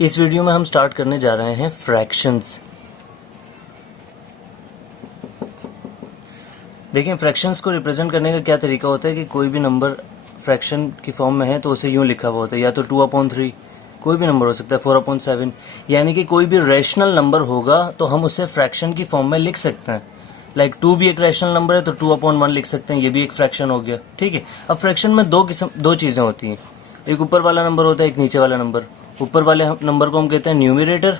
इस वीडियो में हम स्टार्ट करने जा रहे हैं फ्रैक्शंस। देखिए, फ्रैक्शंस को रिप्रेजेंट करने का क्या तरीका होता है कि कोई भी नंबर फ्रैक्शन की फॉर्म में है तो उसे यूँ लिखा हुआ होता है, या तो 2/3, कोई भी नंबर हो सकता है, 4/7, यानी कि कोई भी रैशनल नंबर होगा तो हम उसे फ्रैक्शन की फॉर्म में लिख सकते हैं। लाइक 2 भी एक रैशनल नंबर है तो 2/1 लिख सकते हैं, ये भी एक फ्रैक्शन हो गया। ठीक है, अब फ्रैक्शन में दो चीज़ें होती हैं, एक ऊपर वाला नंबर होता है, एक नीचे वाला नंबर। ऊपर वाले नंबर को हम कहते हैं न्यूमरेटर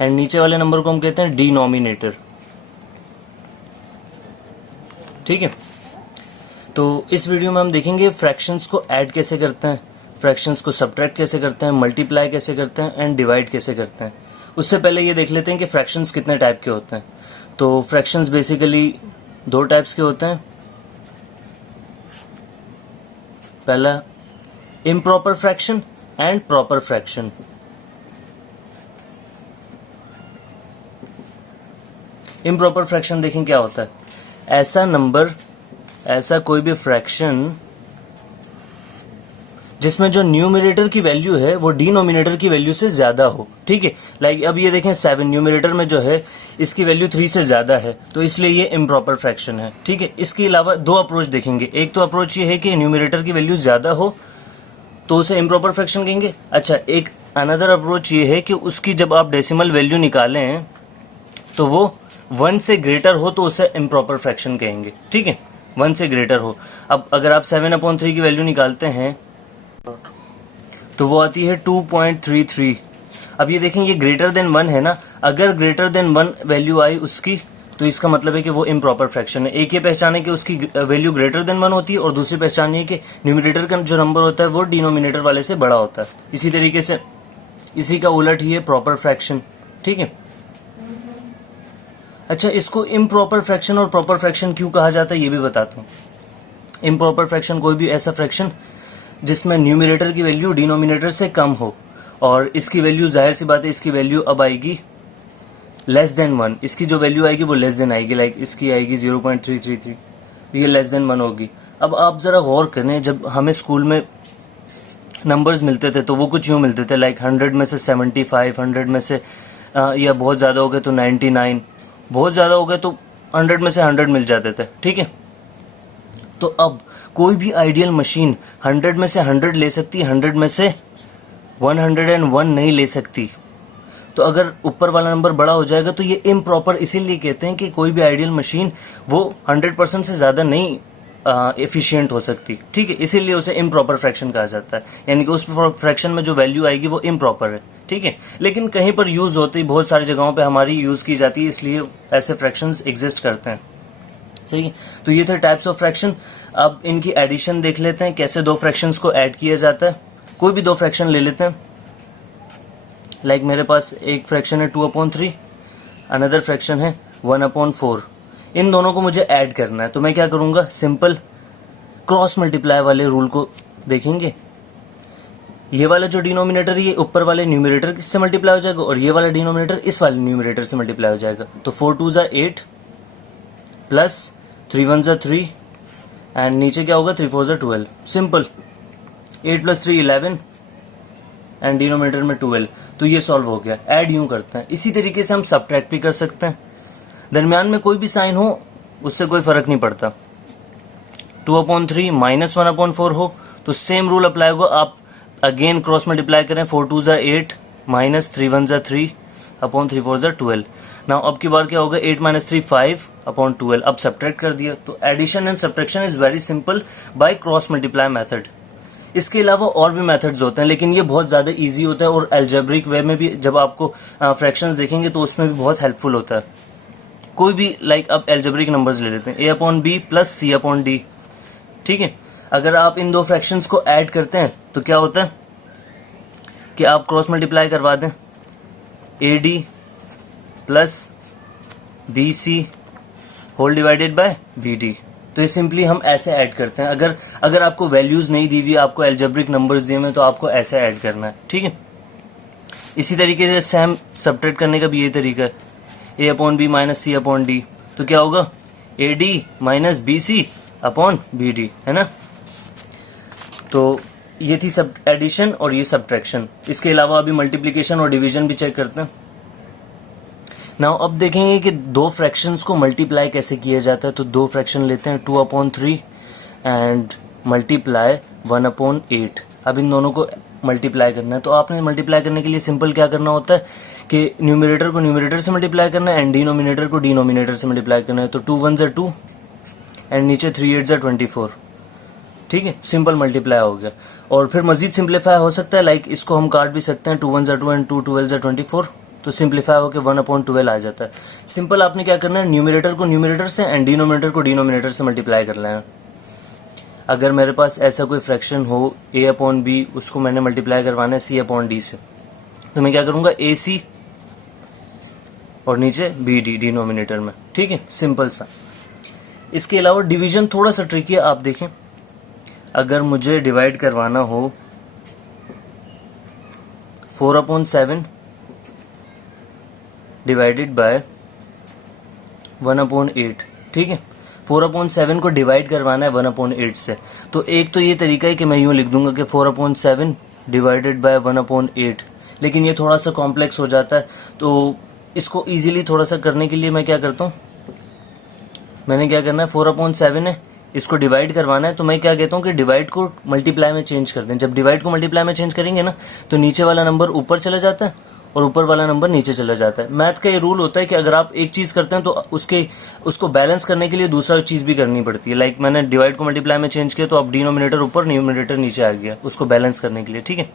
एंड नीचे वाले नंबर को हम कहते हैं डिनोमिनेटर। ठीक है, तो इस वीडियो में हम देखेंगे फ्रैक्शंस को ऐड कैसे करते हैं, फ्रैक्शंस को सब्ट्रैक्ट कैसे करते हैं, मल्टीप्लाई कैसे करते हैं एंड डिवाइड कैसे करते हैं। उससे पहले ये देख लेते हैं कि फ्रैक्शंस कितने टाइप के होते हैं। तो फ्रैक्शंस बेसिकली 2 टाइप्स के होते हैं। पहला improper fraction and proper fraction. Improper fraction देखें क्या होता है, ऐसा नंबर, ऐसा कोई भी फ्रैक्शन जिसमें जो न्यूमरेटर की वैल्यू है वो डिनोमिनेटर की वैल्यू से ज्यादा हो। ठीक है, लाइक अब ये देखें 7 न्यूमरेटर में जो है इसकी वैल्यू 3 से ज्यादा है, तो इसलिए ये इम्प्रॉपर फ्रैक्शन है। ठीक है, इसके अलावा 2 अप्रोच देखेंगे। एक तो अप्रोच ये है कि न्यूमरेटर की वैल्यू ज्यादा हो तो उसे इम्प्रॉपर फ्रैक्शन कहेंगे। अच्छा, एक अनदर अप्रोच ये है कि उसकी जब आप डेसिमल वैल्यू निकालें तो वो 1 से ग्रेटर हो तो उसे इम्प्रॉपर फ्रैक्शन कहेंगे। ठीक है, 1 से ग्रेटर हो। अब अगर आप 7/3 की वैल्यू निकालते हैं तो वो आती है 2.33। अब ये देखें, ये ग्रेटर देन 1 है ना, अगर ग्रेटर देन 1 वैल्यू आई उसकी तो इसका मतलब है कि वो इम्प्रॉपर फ्रैक्शन है। एक ये पहचान है कि उसकी वैल्यू ग्रेटर देन 1 होती है, और दूसरी पहचान ये कि न्यूमरेटर का जो नंबर होता है वो डिनोमिनेटर वाले से बड़ा होता है। इसी तरीके से इसी का उलट ही है प्रॉपर फ्रैक्शन। ठीक है, अच्छा, इसको इम्प्रॉपर फ्रैक्शन और प्रॉपर फ्रैक्शन क्यों कहा जाता है ये भी बताता हूँ। इम्प्रॉपर फ्रैक्शन कोई भी ऐसा फ्रैक्शन जिसमें न्यूमरेटर की वैल्यू डिनोमिनेटर से कम हो, और इसकी वैल्यू, जाहिर सी बात है, इसकी वैल्यू अब आएगी लेस देन 1। इसकी जो वैल्यू आएगी वो लेस देन आएगी, लाइक इसकी आएगी 0.333, ये लेस देन 1 होगी। अब आप ज़रा गौर करें, जब हमें स्कूल में नंबर्स मिलते थे तो वो कुछ यूँ मिलते थे, लाइक 100 में से 75, 100 में से या बहुत ज़्यादा हो गए तो 99, बहुत ज़्यादा हो गए तो 100 में से 100 मिल जाते थे। ठीक है, तो अब कोई भी आइडियल मशीन 100 में से 100 ले सकती है, 100 में से 101 नहीं ले सकती। तो अगर ऊपर वाला नंबर बड़ा हो जाएगा तो ये इम्प्रॉपर इसीलिए कहते हैं कि कोई भी आइडियल मशीन वो 100% से ज़्यादा नहीं एफिशिएंट हो सकती। ठीक है, इसीलिए उसे इम्प्रॉपर फ्रैक्शन कहा जाता है, यानी कि उस फ्रैक्शन में जो वैल्यू आएगी वो इम्प्रॉपर है। ठीक है, लेकिन कहीं पर यूज़ होती है, बहुत सारी जगहों पे हमारी यूज़ की जाती है, इसलिए ऐसे फ्रैक्शंस एग्जिस्ट करते हैं। सही है, तो ये थे टाइप्स ऑफ फ्रैक्शन। अब इनकी एडिशन देख लेते हैं, कैसे 2 फ्रैक्शंस को ऐड किया जाता है। कोई भी 2 फ्रैक्शन ले लेते हैं, लाइक मेरे पास एक फ्रैक्शन है 2/3, अनदर फ्रैक्शन है 1/4। इन दोनों को मुझे ऐड करना है, तो मैं क्या करूंगा, सिंपल क्रॉस मल्टीप्लाई वाले रूल को देखेंगे। ये वाला जो डिनोमिनेटर, ये ऊपर वाले न्यूमरेटर से मल्टीप्लाई हो जाएगा, और ये वाला डिनोमिनेटर इस वाले न्यूमरेटर से मल्टीप्लाई हो जाएगा। तो 4 2 8 प्लस 3 1 3 एंड नीचे क्या होगा, 3 4 12। सिंपल, 8 + 3 11 एंड डिनोमिनेटर में 12। तो ये सॉल्व हो गया। ऐड यूं करते हैं। इसी तरीके से हम सब्ट्रैक्ट भी कर सकते हैं, दरमियान में कोई भी साइन हो उससे कोई फर्क नहीं पड़ता। 2/3 माइनस 1/4 हो तो सेम रूल अप्लाई होगा। आप अगेन क्रॉस मल्टीप्लाई करें, 4 2 8 माइनस 3 1 3 अपॉन 3 4 12। नाउ अब की बार क्या होगा, 8 - 3 5/12। अब सब्ट्रैक्ट कर दिया। तो addition and subtraction is very simple by cross multiply method. इसके अलावा और भी मेथड्स होते हैं, लेकिन ये बहुत ज़्यादा इजी होता है, और एल्जेब्रिक वे में भी जब आपको फ्रैक्शंस देखेंगे तो उसमें भी बहुत हेल्पफुल होता है। कोई भी, लाइक अब एल्जेब्रिक नंबर्स ले लेते हैं, a/b प्लस c/d। ठीक है, अगर आप इन 2 फ्रैक्शंस को ऐड करते हैं तो क्या होता है कि आप क्रॉस मल्टीप्लाई करवा दें, ad plus bc whole divided by bd। तो ये सिंपली हम ऐसे ऐड करते हैं। अगर आपको वैल्यूज नहीं दी हुई, आपको एल्जेब्रिक नंबर्स दिए हुए, तो आपको ऐसे ऐड करना है। ठीक है, इसी तरीके से सेम सब्ट्रैक्ट करने का भी यही तरीका है, a/b माइनस c/d। तो क्या होगा, ad minus bc upon bd, है ना। तो ये थी सब एडिशन और ये सब्ट्रैक्शन। इसके अलावा अभी मल्टीप्लिकेशन और डिवीजन भी चेक करते हैं। नाउ अब देखेंगे कि दो फ्रैक्शंस को मल्टीप्लाई कैसे किया जाता है। तो दो फ्रैक्शन लेते हैं 2/3 एंड मल्टीप्लाई 1/8। अब इन दोनों को मल्टीप्लाई करना है। तो आपने मल्टीप्लाई करने के लिए सिंपल क्या करना होता है कि न्यूमरेटर को न्यूमरेटर से मल्टीप्लाई करना है एंड डिनोमिनेटर को डिनोमिनेटर से मल्टीप्लाई करना है। तो 2 1 ज़ा 2 एंड नीचे 3 8 ज़ा 24। ठीक है, सिंपल मल्टीप्लाई हो गया। और फिर मजीद सिंप्लीफाई हो सकता है, लाइक इसको हम काट भी सकते हैं 2 1 ज़ा 2 एंड 2 12 ज़ा 24। तो सिंप्लीफाई होकर 1/12 आ जाता है। सिंपल आपने क्या करना है, न्यूमरेटर को न्यूमरेटर से एंड डिनोमिनेटर को डिनोमिनेटर से मल्टीप्लाई करना है। अगर मेरे पास ऐसा कोई फ्रैक्शन हो a/b, उसको मैंने मल्टीप्लाई करवाना है c/d से, तो मैं क्या करूंगा ac और नीचे bd डिनोमिनेटर में। ठीक है, सिंपल सा। इसके अलावा डिवीजन थोड़ा सा ट्रिकी है। आप देखें, अगर मुझे डिवाइड करवाना हो 4/7 डिवाइडेड बाय 1/8। ठीक है, 4/7 को डिवाइड करवाना है 1/8 से। तो एक तो ये तरीका है कि मैं यूँ लिख दूंगा कि 4/7 डिवाइडेड बाय 1/8, लेकिन ये थोड़ा सा कॉम्प्लेक्स हो जाता है। तो इसको इजीली थोड़ा सा करने के लिए मैं क्या करता हूँ, मैंने क्या करना है 4/7 है, इसको डिवाइड करवाना है। तो मैं क्या कहता हूँ कि डिवाइड को मल्टीप्लाई में चेंज कर दें। जब डिवाइड को मल्टीप्लाई में चेंज करेंगे ना, तो नीचे वाला नंबर ऊपर चला जाता है और ऊपर वाला नंबर नीचे चला जाता है। मैथ का ये रूल होता है कि अगर आप एक चीज़ करते हैं तो उसको बैलेंस करने के लिए दूसरा चीज़ भी करनी पड़ती है। लाइक मैंने डिवाइड को मल्टीप्लाई में चेंज किया, तो अब डिनोमिनेटर ऊपर न्यूमरेटर नीचे आ गया, उसको बैलेंस करने के लिए। ठीक है,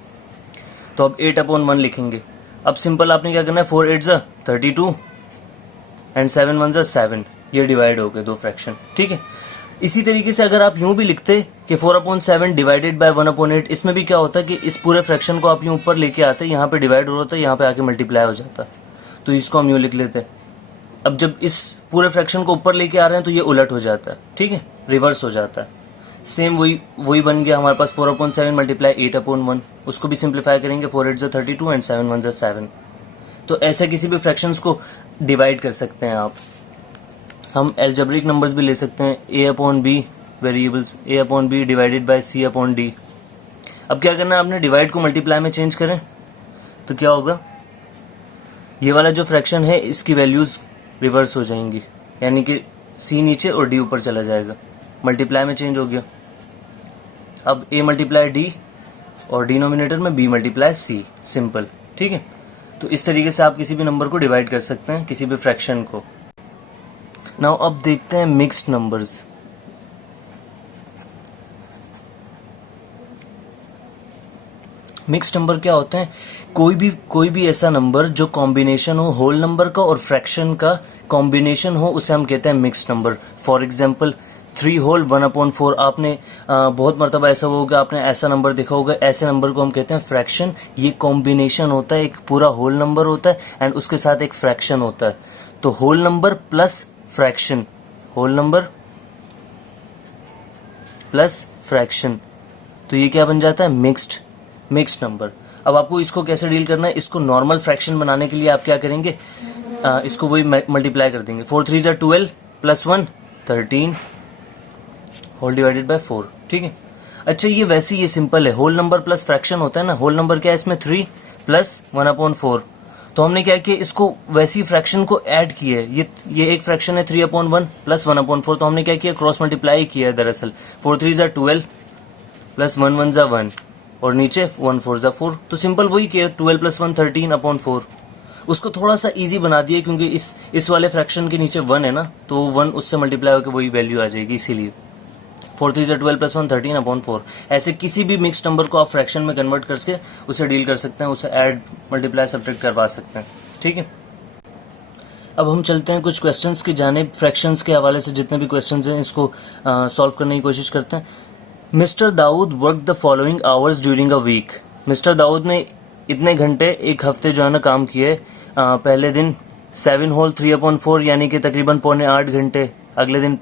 तो अब 8/1 लिखेंगे। अब सिंपल आपने क्या करना है, 4 8 ज़ा 32 एंड 7 1 ज़ा 7। ये डिवाइड हो गए दो फ्रैक्शन। ठीक है, इसी तरीके से अगर आप यूं भी लिखते कि 4/7 डिवाइडेड बाय 1/8, इसमें भी क्या होता है कि इस पूरे फ्रैक्शन को आप यूं ऊपर लेके आते, यहाँ पे डिवाइड हो रहा है, यहाँ पे आके मल्टीप्लाई हो जाता। तो इसको हम यूं लिख लेते। अब जब इस पूरे फ्रैक्शन को ऊपर लेके आ रहे हैं तो ये उलट हो जाता है। ठीक है, रिवर्स हो जाता है। सेम वही बन गया हमारे पास 4/7 मल्टीप्लाई 8/1। उसको भी सिंप्लीफाई करेंगे, 4 8 ज़ा 32 एंड 7 1 ज़ा 7। तो ऐसे किसी भी फ्रैक्शंस को डिवाइड कर सकते हैं आप। हम एल्जेब्रिक नंबर्स भी ले सकते हैं, a/b variables, a/b divided by c/d। अब क्या करना है, आपने डिवाइड को मल्टीप्लाई में चेंज करें तो क्या होगा, ये वाला जो फ्रैक्शन है इसकी वैल्यूज़ रिवर्स हो जाएंगी, यानी कि c नीचे और d ऊपर चला जाएगा। मल्टीप्लाई में चेंज हो गया। अब a मल्टीप्लाई d और डिनोमिनेटर में b मल्टीप्लाई c, सिंपल। ठीक है, तो इस तरीके से आप किसी भी नंबर को डिवाइड कर सकते हैं, किसी भी फ्रैक्शन को। नाउ अब देखते हैं मिक्स्ड नंबर्स। मिक्स्ड नंबर क्या होते हैं, कोई भी ऐसा नंबर जो कॉम्बिनेशन हो होल नंबर का और फ्रैक्शन का कॉम्बिनेशन हो, उसे हम कहते हैं mixed number. For example 3 whole 1/4। आपने बहुत मरतबा ऐसा होगा, आपने ऐसा नंबर देखा होगा, ऐसे नंबर को हम कहते हैं फ्रैक्शन। ये कॉम्बिनेशन होता है, एक पूरा होल नंबर होता है एंड उसके साथ एक फ्रैक्शन होता है। तो whole number plus fraction, whole number plus fraction, तो ये क्या बन जाता है, मिक्स्ड नंबर। अब आपको इसको कैसे डील करना है, इसको नॉर्मल फ्रैक्शन बनाने के लिए आप क्या करेंगे, इसको वही मल्टीप्लाई कर देंगे। 4 3 ज़ा 12 प्लस 1 13 होल डिवाइडेड बाय 4। ठीक है, अच्छा ये वैसे ये सिंपल है, होल नंबर प्लस फ्रैक्शन होता है ना। होल नंबर क्या है इसमें, 3 प्लस 1/4। तो हमने क्या किया, इसको वैसी फ्रैक्शन को ऐड किया है। ये एक फ्रैक्शन है 3/1 प्लस 1/4, तो हमने क्या किया, क्रॉस मल्टीप्लाई किया है दरअसल। 4 3 ज़ा 12 प्लस 1 1 ज़ा 1 और नीचे 1 4 ज़ा 4। तो सिंपल वही किया, 12 प्लस 1 13/4। उसको थोड़ा सा इजी बना दिया क्योंकि इस वाले फ्रैक्शन के नीचे 1 है ना, तो 1 उससे मल्टीप्लाई होकर वही वैल्यू आ जाएगी, इसीलिए 4 3 ज़ा 12 प्लस 1 13/4। ऐसे किसी भी मिक्स्ड नंबर को आप फ्रैक्शन में कन्वर्ट करके उसे डील कर सकते हैं, उसे ऐड मल्टीप्लाई सब्ट्रैक्ट करवा सकते हैं। ठीक है, अब हम चलते हैं कुछ क्वेश्चंस की जानिब। फ्रैक्शंस के हवाले से जितने भी क्वेश्चंस हैं इसको सॉल्व करने की कोशिश करते हैं। Mister Dawood work the following hours during a week. Mister Dawood ने इतने घंटे एक हफ्ते जो है ना काम किए। पहले दिन 7 होल 3/4 यानी कि तकरीबन 7.25 घंटे, अगले दिन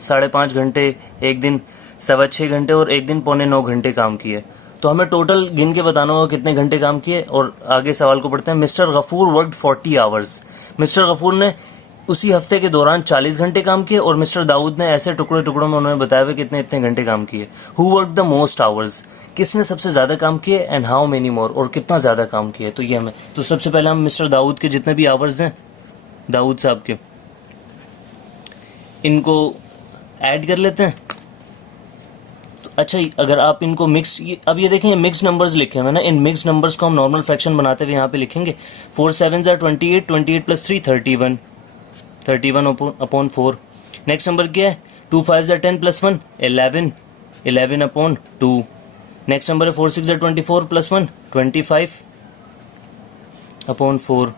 5.5 घंटे, एक दिन 6.25 घंटे और एक दिन 8.25 घंटे काम किए। तो हमें टोटल गिन के बताना होगा कितने घंटे काम किए। और आगे सवाल को पढ़ते हैं। Mister Gafoor worked 40 hours. Mister Gafoor ने उसी हफ्ते के दौरान 40 घंटे काम किए और मिस्टर दाऊद ने ऐसे टुकड़ों में उन्होंने बताया हुआ कितने इतने घंटे काम किए। Who work the most hours, किसने सबसे ज़्यादा काम किए एंड हाउ मेनी मोर, और कितना ज़्यादा काम किया। तो ये हमें, तो सबसे पहले हम मिस्टर दाऊद के जितने भी आवर्स हैं, दाऊद साहब के, इनको ऐड कर लेते हैं। तो अच्छा, अगर आप इनको मिक्स, अब ये देखें मिक्स नंबर्स लिखे हुए हैं ना, इन मिक्स नंबर्स को हम नॉर्मल फ्रैक्शन बनाते हुए यहाँ पे लिखेंगे 4 7 28, 28 + 3 31, 31 अपॉन 4। नेक्स्ट नंबर क्या है, 2 5 10 + 1 11, 11 अपॉन 2। नेक्स्ट नंबर है 4 6 24 + 1 25 अपॉन 4।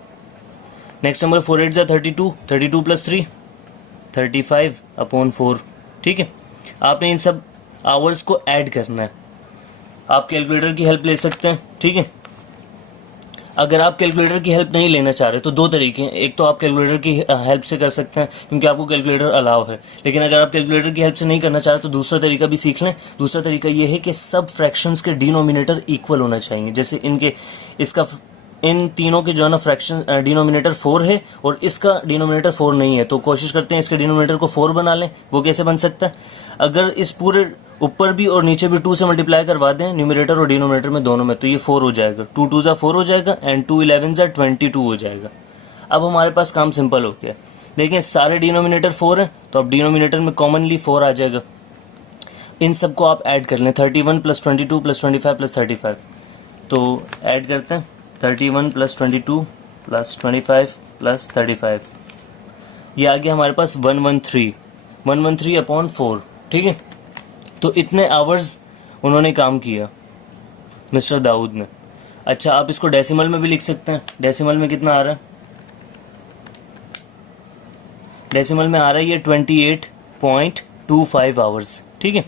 Next number 4 8 32, 32 + 3 35 upon 4। ठीक है, आपने इन सब आवर्स को ऐड करना है। आप कैलकुलेटर की हेल्प ले सकते हैं। ठीक है, अगर आप कैलकुलेटर की हेल्प नहीं लेना चाह रहे तो दो तरीके हैं, एक तो आप कैलकुलेटर की हेल्प से कर सकते हैं क्योंकि आपको कैलकुलेटर अलाउ है, लेकिन अगर आप कैलकुलेटर की हेल्प से नहीं करना चाह रहे तो दूसरा तरीका भी सीख लें। दूसरा तरीका ये है कि सब फ्रैक्शंस के डिनोमिनेटर इक्वल होना चाहिए। जैसे इनके, इसका, इन तीनों के जो है ना फ्रैक्शन डिनोमिनेटर 4 है और इसका डिनोमिनेटर 4 नहीं है, तो कोशिश करते हैं इसके डिनोमिनेटर को 4 बना लें। वो कैसे बन सकता है, अगर इस पूरे ऊपर भी और नीचे भी 2 से मल्टीप्लाई करवा दें न्यूमरेटर और डिनोमिनेटर में दोनों में, तो ये 4 हो जाएगा। 2 2 ज़ा 4 हो जाएगा एंड 2 11 ज़ा 22 हो जाएगा। अब हमारे पास काम सिंपल हो गया। देखें सारे डिनोमिनेटर 4 हैं तो अब डिनोमिनेटर में कॉमनली 4 आ जाएगा। इन सबको आप ऐड कर लें, 31 + 22 + 25 + 35। तो ऐड करते हैं 31 + 22 + 25 + 35। ये आ गया हमारे पास 113 अपॉन 4। ठीक है, तो इतने आवर्स उन्होंने काम किया मिस्टर दाऊद ने। अच्छा, आप इसको डेसिमल में भी लिख सकते हैं। डेसिमल में कितना आ रहा है, डेसिमल में आ रहा है ये 28.25 आवर्स। ठीक है,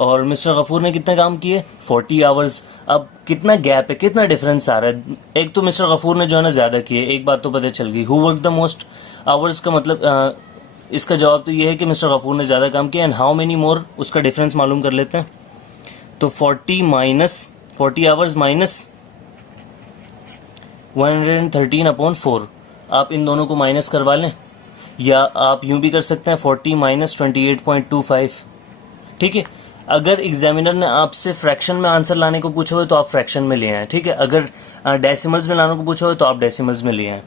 और मिस्टर गफूर ने कितना काम किए, 40 आवर्स। अब कितना गैप है, कितना डिफरेंस आ रहा है। एक तो मिस्टर गफूर ने जो है ना ज़्यादा किए, एक बात तो पता चल गई। Who work the most hours का मतलब इसका जवाब तो ये है कि मिस्टर गफूर ने ज़्यादा काम किया। एंड हाउ मेनी मोर, उसका डिफरेंस मालूम कर लेते हैं। तो 40 आवर्स माइनस 113 अपॉन 4। आप इन दोनों को माइनस करवा लें, या आप यूं भी कर सकते हैं 40 - 28.25। ठीक है, अगर एग्जामिनर ने आपसे फ्रैक्शन में आंसर लाने को पूछा हो तो आप फ्रैक्शन में ले आएँ। ठीक है, अगर डेसिमल्स में लाने को पूछा हो तो आप डेसिमल्स में ले आएँ।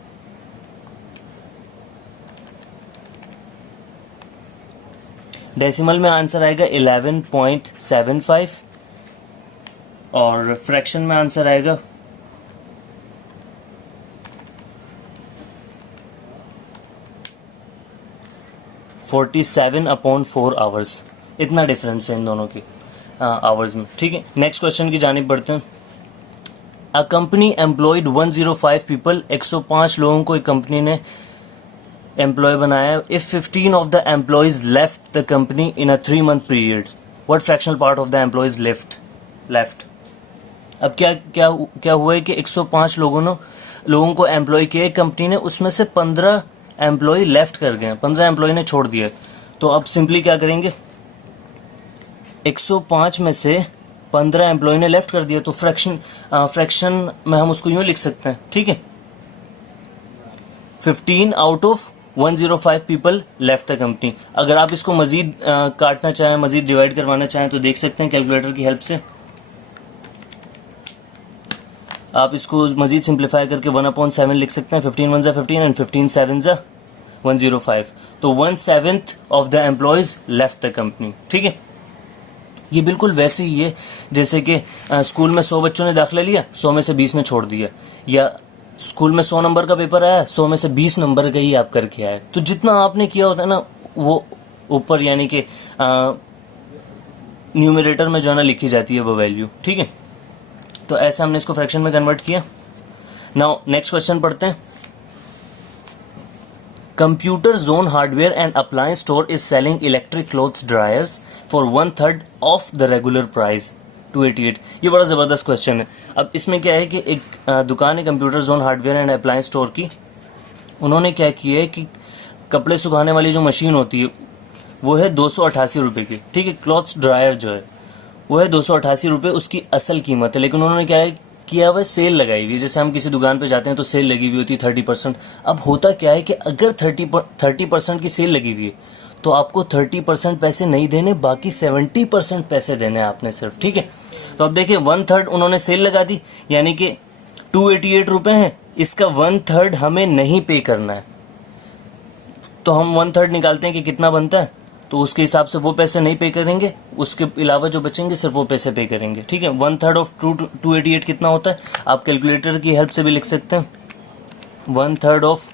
डेसिमल में आंसर आएगा 11.75 और फ्रैक्शन में आंसर आएगा 47 अपॉन 4 आवर्स। इतना डिफरेंस है इन दोनों के आवर्स में। ठीक है, नेक्स्ट क्वेश्चन की जानिब बढ़ते हैं। अ कंपनी एम्प्लॉयड 105 पीपल, 105 लोगों को एक कंपनी ने एम्प्लॉय बनाया। If 15 of the employees left the company in a 3 month period, what fractional part of the employees left. अब क्या हुआ है कि 105 लोगों को एम्प्लॉय किया कंपनी ने, उसमें से 15 एम्प्लॉय लेफ्ट कर गए, 15 एम्प्लॉय ने छोड़ दिया। तो अब सिंपली क्या करेंगे, 105 में से 15 एम्प्लॉय ने लेफ्ट कर दिया, तो फ्रैक्शन में हम उसको यूं लिख सकते हैं। ठीक है, 15 out of 105 people left the company. अगर आप इसको मजीद काटना चाहें, मजीद डिवाइड करवाना चाहें तो देख सकते हैं कैलकुलेटर की हेल्प से। आप इसको मजीद सिंप्लीफाई करके 1/7 लिख सकते हैं। 15 1 ज़ा 15 एंड 15 7 ज़ा 105। तो 1/7 of the employees left the company. ठीक है, ये बिल्कुल वैसे ही है जैसे कि स्कूल में 100 बच्चों ने दाखिला लिया, 100 में से 20 ने छोड़ दिया, या स्कूल में 100 नंबर का पेपर आया, 100 में से 20 नंबर का ही आप करके आए। तो जितना आपने किया होता है ना, वो ऊपर यानी कि न्यूमरेटर में जो है ना लिखी जाती है वो वैल्यू। ठीक है, तो ऐसा हमने इसको फ्रैक्शन में कन्वर्ट किया। नाउ नेक्स्ट क्वेश्चन पढ़ते हैं। Computer zone hardware and appliance store is selling electric clothes dryers for 1/3 of the regular price 288। ये बड़ा ज़बरदस्त क्वेश्चन है। अब इसमें क्या है कि एक दुकान है computer zone hardware and appliance store की, उन्होंने क्या किया है कि कपड़े सुखाने वाली जो मशीन होती है वो है 288 रुपये की। ठीक है, क्लॉथ्स ड्रायर जो है वो है 288 रुपये, उसकी असल कीमत है। लेकिन उन्होंने क्या है किया हुआ, सेल लगाई हुई है। जैसे हम किसी दुकान पे जाते हैं तो सेल लगी हुई होती है 30%। अब होता क्या है कि अगर 30% की सेल लगी हुई है तो आपको 30% पैसे नहीं देने, बाकी 70% पैसे देने हैं आपने सिर्फ, ठीक है। तो अब देखिए 1/3 उन्होंने सेल लगा दी, यानी कि 288 रुपये हैं, इसका 1/3 हमें नहीं पे करना है। तो हम 1/3 निकालते हैं कि कितना बनता है, तो उसके हिसाब से वो पैसे नहीं पे करेंगे, उसके अलावा जो बचेंगे सिर्फ वो पैसे पे करेंगे, ठीक है। 1/3 ऑफ 288 कितना होता है, आप कैलकुलेटर की हेल्प से भी लिख सकते हैं। 1/3 ऑफ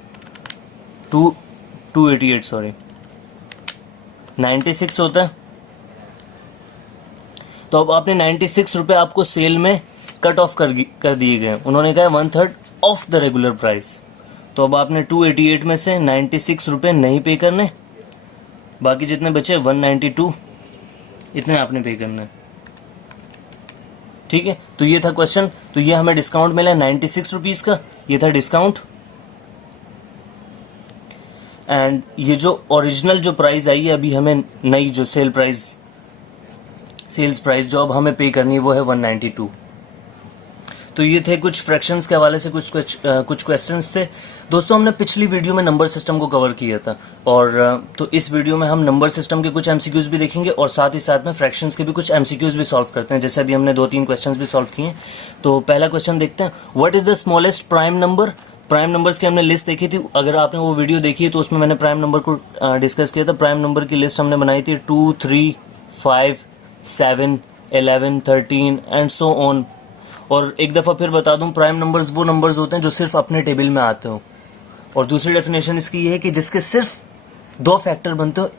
288 सॉरी 96 होता है। तो अब आपने 96 रुपये आपको सेल में कट ऑफ कर दिए गए, उन्होंने कहा 1/3 ऑफ द रेगुलर प्राइस। तो अब आपने 288 में से 96 रुपये नहीं पे करने, बाकी जितने बचे 192 इतने आपने पे करना है, ठीक है। तो ये था क्वेश्चन। तो ये हमें डिस्काउंट मिला 96 रुपीज़ का, ये था डिस्काउंट। एंड ये जो ओरिजिनल जो प्राइस आई है अभी हमें नई जो सेल्स प्राइस जो अब हमें पे करनी है वो है 192। तो ये थे कुछ फ्रैक्शंस के हवाले से कुछ क्वेश्चंस थे। दोस्तों हमने पिछली वीडियो में नंबर सिस्टम को कवर किया था, और तो इस वीडियो में हम नंबर सिस्टम के कुछ एमसीक्यूज भी देखेंगे और साथ ही साथ में फ्रैक्शंस के भी कुछ एमसीक्यूज भी सॉल्व करते हैं। जैसे अभी हमने 2-3 क्वेश्चंस भी सॉल्व किए। तो पहला क्वेश्चन देखते हैं, what is the smallest prime number. Prime numbers की हमने लिस्ट देखी थी, अगर आपने वो वीडियो देखी है तो उसमें मैंने प्राइम नंबर को डिस्कस किया था। प्राइम नंबर की लिस्ट हमने बनाई थी 2, 3, 5, 7, 11, 13 एंड सो ऑन। और एक दफ़ा फिर बता दूं, प्राइम नंबर्स वो नंबर्स होते हैं जो सिर्फ अपने टेबल में आते हो। और दूसरी डेफिनेशन इसकी ये है कि जिसके सिर्फ 2 फैक्टर बनते हो,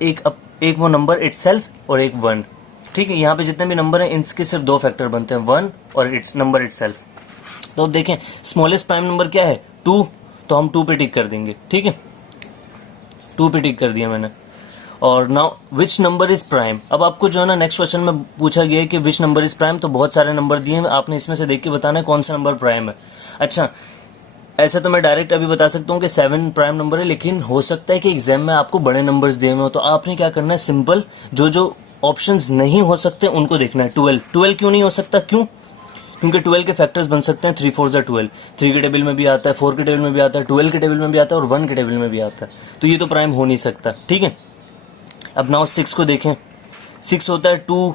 एक वो नंबर इटसेल्फ और एक 1, ठीक है। यहाँ पे जितने भी नंबर हैं इनके सिर्फ 2 फैक्टर बनते हैं, 1 और नंबर इटसेल्फ। तो अब देखें स्मॉलेस्ट प्राइम नंबर क्या है, 2, तो हम 2 पे टिक कर देंगे, ठीक है। 2 पे टिक कर दिया मैंने। और now which number is prime. अब आपको जो है ना नेक्स्ट क्वेश्चन में पूछा गया है कि विच नंबर इज प्राइम, तो बहुत सारे नंबर दिए हैं, आपने इसमें से देख के बताना है कौन सा नंबर प्राइम है। अच्छा, ऐसा तो मैं डायरेक्ट अभी बता सकता हूँ कि 7 प्राइम नंबर है, लेकिन हो सकता है कि एग्जाम में आपको बड़े नंबर्स दिए हुए हो, तो आपने क्या करना है, सिंपल जो ऑप्शंस नहीं हो सकते उनको देखना है। 12 क्यों नहीं हो सकता, क्यों, क्योंकि 12 के फैक्टर्स बन सकते हैं 3 4 12, 3 के टेबल में भी आता है, 4 के टेबल में भी आता है, 12 के टेबल में भी आता है और 1 के टेबल में भी आता है। तो ये तो प्राइम हो नहीं सकता, ठीक है। अब नाउ 6 को देखें, 6 होता है 2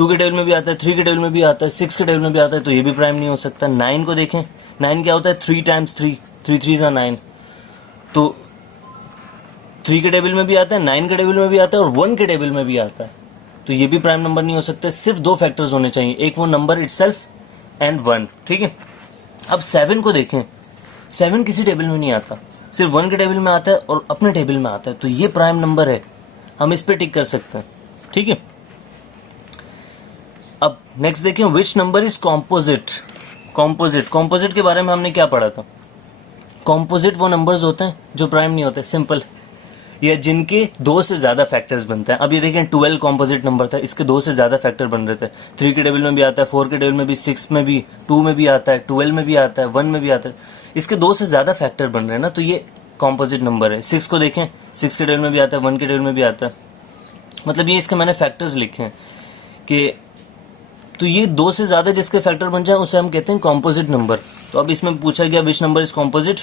के टेबल में भी आता है, 3 के टेबल में भी आता है, 6 के टेबल में भी आता है, तो ये भी प्राइम नहीं हो सकता। 9 को देखें, 9 क्या होता है, 3 टाइम्स 3, 3 3 9, तो 3 के टेबल में भी आता है, 9 के टेबल में भी आता है और 1 के टेबल में भी आता है, तो ये भी प्राइम नंबर नहीं हो सकते। सिर्फ 2 फैक्टर्स होने चाहिए, एक वो नंबर इटसेल्फ एंड 1, ठीक है। अब 7 को देखें, 7 किसी टेबल में नहीं आता, सिर्फ 1 के टेबल में आता है और अपने टेबल में आता है, तो ये प्राइम नंबर है, हम इस पे टिक कर सकते हैं, ठीक है। अब नेक्स्ट देखें, which number is composite. Composite के बारे में हमने क्या पढ़ा था, कॉम्पोजिट वो नंबर्स होते हैं जो प्राइम नहीं होते, सिंपल, या जिनके 2 से ज़्यादा फैक्टर्स बनते हैं। अब ये देखें 12 कॉम्पोजिट नंबर था, इसके 2 से ज़्यादा फैक्टर बन रहे थे, 3 के टेबल में भी आता है, 4 के टेबल में भी, 6 में भी, 2 में भी आता है, 12 में भी आता है, 1 में भी आता है, इसके 2 से ज़्यादा फैक्टर बन रहे हैं ना, तो ये कॉम्पोजिट नंबर है। 6 को देखें, 6 के टेबल में भी आता है, 1 के टेबल में भी आता है, मतलब ये इसके मैंने फैक्टर्स लिखे हैं कि, तो ये 2 से ज़्यादा जिसके फैक्टर बन जाए उसे हम कहते हैं कॉम्पोजिट नंबर। तो अब इसमें पूछा गया which number is composite,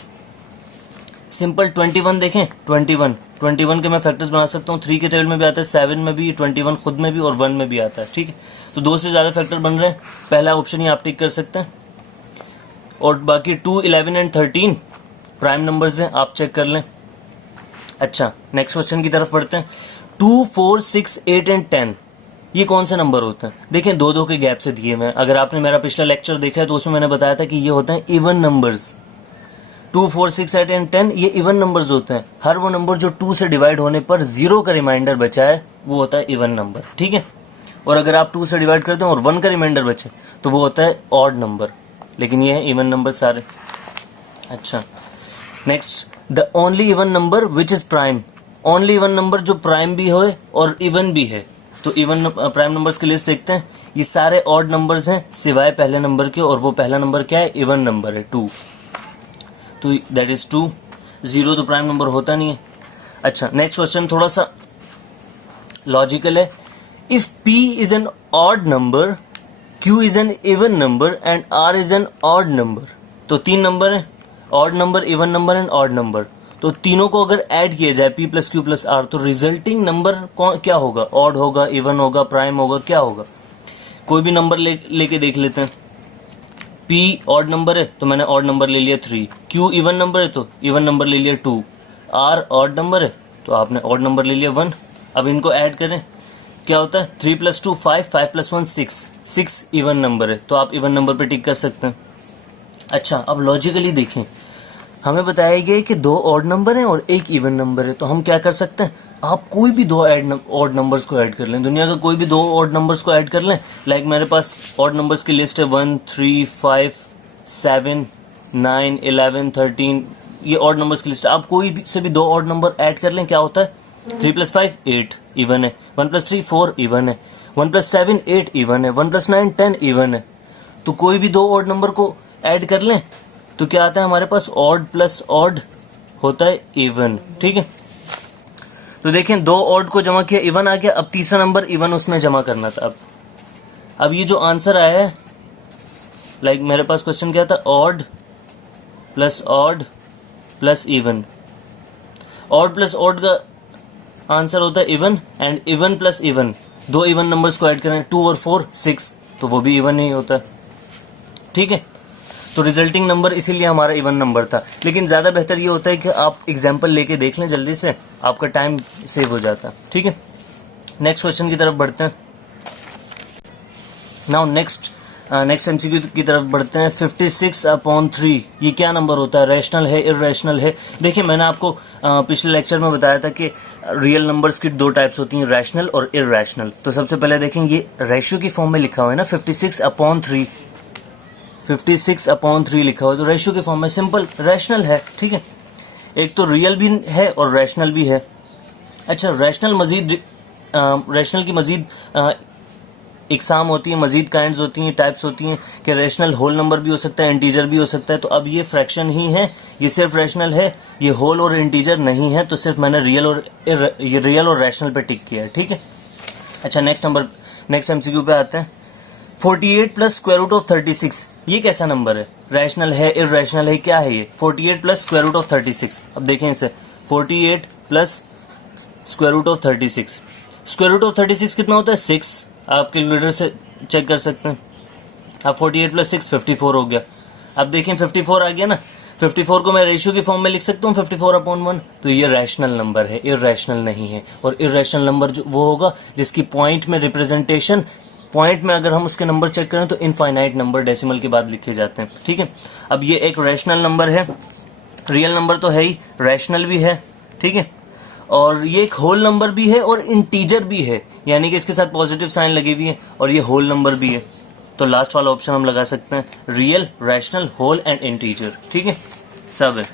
simple 21 देखें, 21 के मैं फैक्टर्स बना सकता हूँ, 3 के टेबल में भी आता है, 7 में भी, 21 खुद में भी और 1 में भी आता है, ठीक है। तो 2 से ज़्यादा फैक्टर बन रहे हैं, पहला ऑप्शन ही आप टिक कर सकते हैं। और बाकी 2, 11 एंड 13 प्राइम नंबर्स हैं, आप चेक कर लें। अच्छा, नेक्स्ट क्वेश्चन की तरफ बढ़ते हैं। 2, 4, 6, 8 एंड 10 ये कौन से नंबर होते हैं, देखें 2-2 के गैप से दिए हुए हैं। अगर आपने मेरा पिछला लेक्चर देखा है तो उसमें मैंने बताया था कि ये होते हैं इवन नंबर्स। 2, 4, 6, 8 एंड 10 ये इवन नंबर्स होते हैं। हर वो नंबर जो 2 से डिवाइड होने पर 0 का रिमाइंडर बचा है वो होता है इवन नंबर, ठीक है। और अगर आप 2 से डिवाइड करते हैं और 1 का रिमाइंडर बचे तो वो होता है ऑड नंबर, लेकिन ये है इवन नंबर सारे। अच्छा, next, the only even number which is prime. Only even number जो प्राइम भी हो और इवन भी है, तो इवन प्राइम नंबर्स की लिस्ट देखते हैं। ये सारे ऑड नंबर्स हैं सिवाय पहले नंबर के, और वो पहला नंबर क्या है, इवन नंबर है 2, तो दैट इज 2। 0 तो प्राइम नंबर होता नहीं है। अच्छा, नेक्स्ट क्वेश्चन थोड़ा सा लॉजिकल है। If P is an odd number, Q is an even number and R is an odd number, तो 3 नंबर है, odd number, even number and odd number. तो तीनों को अगर ऐड किया जाए p plus Q plus R, तो रिजल्टिंग नंबर क्या होगा? ऑड होगा, इवन होगा, प्राइम होगा, क्या होगा? कोई भी नंबर लेके देख लेते हैं। p ऑड नंबर है तो मैंने ऑड नंबर ले लिया 3, q इवन नंबर है तो इवन नंबर ले लिया 2, r ऑड नंबर है तो आपने ऑड नंबर ले लिया 1। अब इनको ऐड करें, क्या होता है? 3 प्लस 2 5, 5 प्लस 1 6, 6 इवन नंबर है तो आप इवन नंबर पे टिक कर सकते हैं। अच्छा, अब लॉजिकली देखें, हमें बताया गया है कि 2 ऑड नंबर हैं और 1 इवन नंबर है, तो हम क्या कर सकते हैं? आप कोई भी 2 ऑड नंबर्स को ऐड कर लें, दुनिया का कोई भी 2 ऑड नंबर्स को ऐड कर लें। लाइक मेरे पास ऑड नंबर्स की लिस्ट है 1 3 5 7 9 11 13, ये ऑड नंबर्स की लिस्ट है। आप कोई भी से भी 2 ऑड नंबर ऐड कर लें, क्या होता है? 3 प्लस 5 8 इवन है, 1 प्लस 3 4 इवन है, 1 प्लस 7 8 इवन है, 1 प्लस 9 10 इवन है। तो कोई भी 2 ऑड नंबर को ऐड कर लें तो क्या आता है हमारे पास? ऑड प्लस ऑड होता है इवन। ठीक है, तो देखें 2 ऑड को जमा किया, इवन आ गया। अब तीसरा नंबर इवन उसमें जमा करना था। अब ये जो आंसर आया है, लाइक मेरे पास क्वेश्चन क्या था? Odd plus even. Odd plus odd का आंसर होता है even, and even plus even, 2 even numbers को ऐड करें 2 और 4 6, तो वो भी इवन ही होता है। ठीक है, तो रिजल्टिंग नंबर इसीलिए हमारा इवन नंबर था। लेकिन ज़्यादा बेहतर ये होता है कि आप एग्जाम्पल लेके देख लें जल्दी से, आपका टाइम सेव हो जाता है। ठीक है, नेक्स्ट क्वेश्चन की तरफ बढ़ते हैं। नाउ नेक्स्ट एमसीक्यू की तरफ बढ़ते हैं। 56/3 ये क्या नंबर होता है? रैशनल है, इर्रेशनल है? देखिए, मैंने आपको पिछले लेक्चर में बताया था कि रियल नंबर्स की 2 टाइप्स होती हैं, रैशनल और इर्रेशनल। तो सबसे पहले देखेंगे, ये रेशियो की फॉर्म में लिखा हुआ है ना, 56/3 लिखा हुआ है, तो रेशियो के फॉर्म में, सिंपल रैशनल है। ठीक है, एक तो रियल भी है और रैशनल भी है। अच्छा, रैशनल की मजीद इकसाम होती है, मजीद काइंड्स होती हैं, टाइप्स होती हैं कि रैशनल होल नंबर भी हो सकता है, इंटीजर भी हो सकता है। तो अब ये फ्रैक्शन ही है, ये सिर्फ रैशनल है, ये होल और इंटीजर नहीं है, तो सिर्फ मैंने रियल और रैशनल पे टिक किया है। ठीक है, अच्छा नेक्स्ट एमसीक्यू पे आते हैं। 48 प्लस स्क्वायर रूट ऑफ 36 ये कैसा नंबर है? रैशनल है, इर्रेशनल है, क्या है ये? 48 प्लस स्क्वायर रूट ऑफ 36। अब देखें इसे, 48 plus square root of 36, square root of 36 कितना होता है? 6। आप कैलकुलेटर से चेक कर सकते हैं। अब 48 प्लस 6 54 हो गया। अब देखें 54 आ गया ना, 54 को मैं रेशियो की फॉर्म में लिख सकता हूँ 54/1। तो ये रैशनल नंबर है, इर्रेशनल नहीं है। और इर्रेशनल नंबर जो वो होगा जिसकी पॉइंट में रिप्रेजेंटेशन, पॉइंट में अगर हम उसके नंबर चेक करें तो इनफाइनाइट नंबर डेसिमल के बाद लिखे जाते हैं। ठीक है, अब ये एक रैशनल नंबर है, रियल नंबर तो है ही, रैशनल भी है। ठीक है, और ये एक होल नंबर भी है और इंटीजर भी है, यानी कि इसके साथ पॉजिटिव साइन लगी हुई है, और ये होल नंबर भी है। तो लास्ट वाला ऑप्शन हम लगा सकते हैं, real, rational, whole and integer. ठीक है, सब है।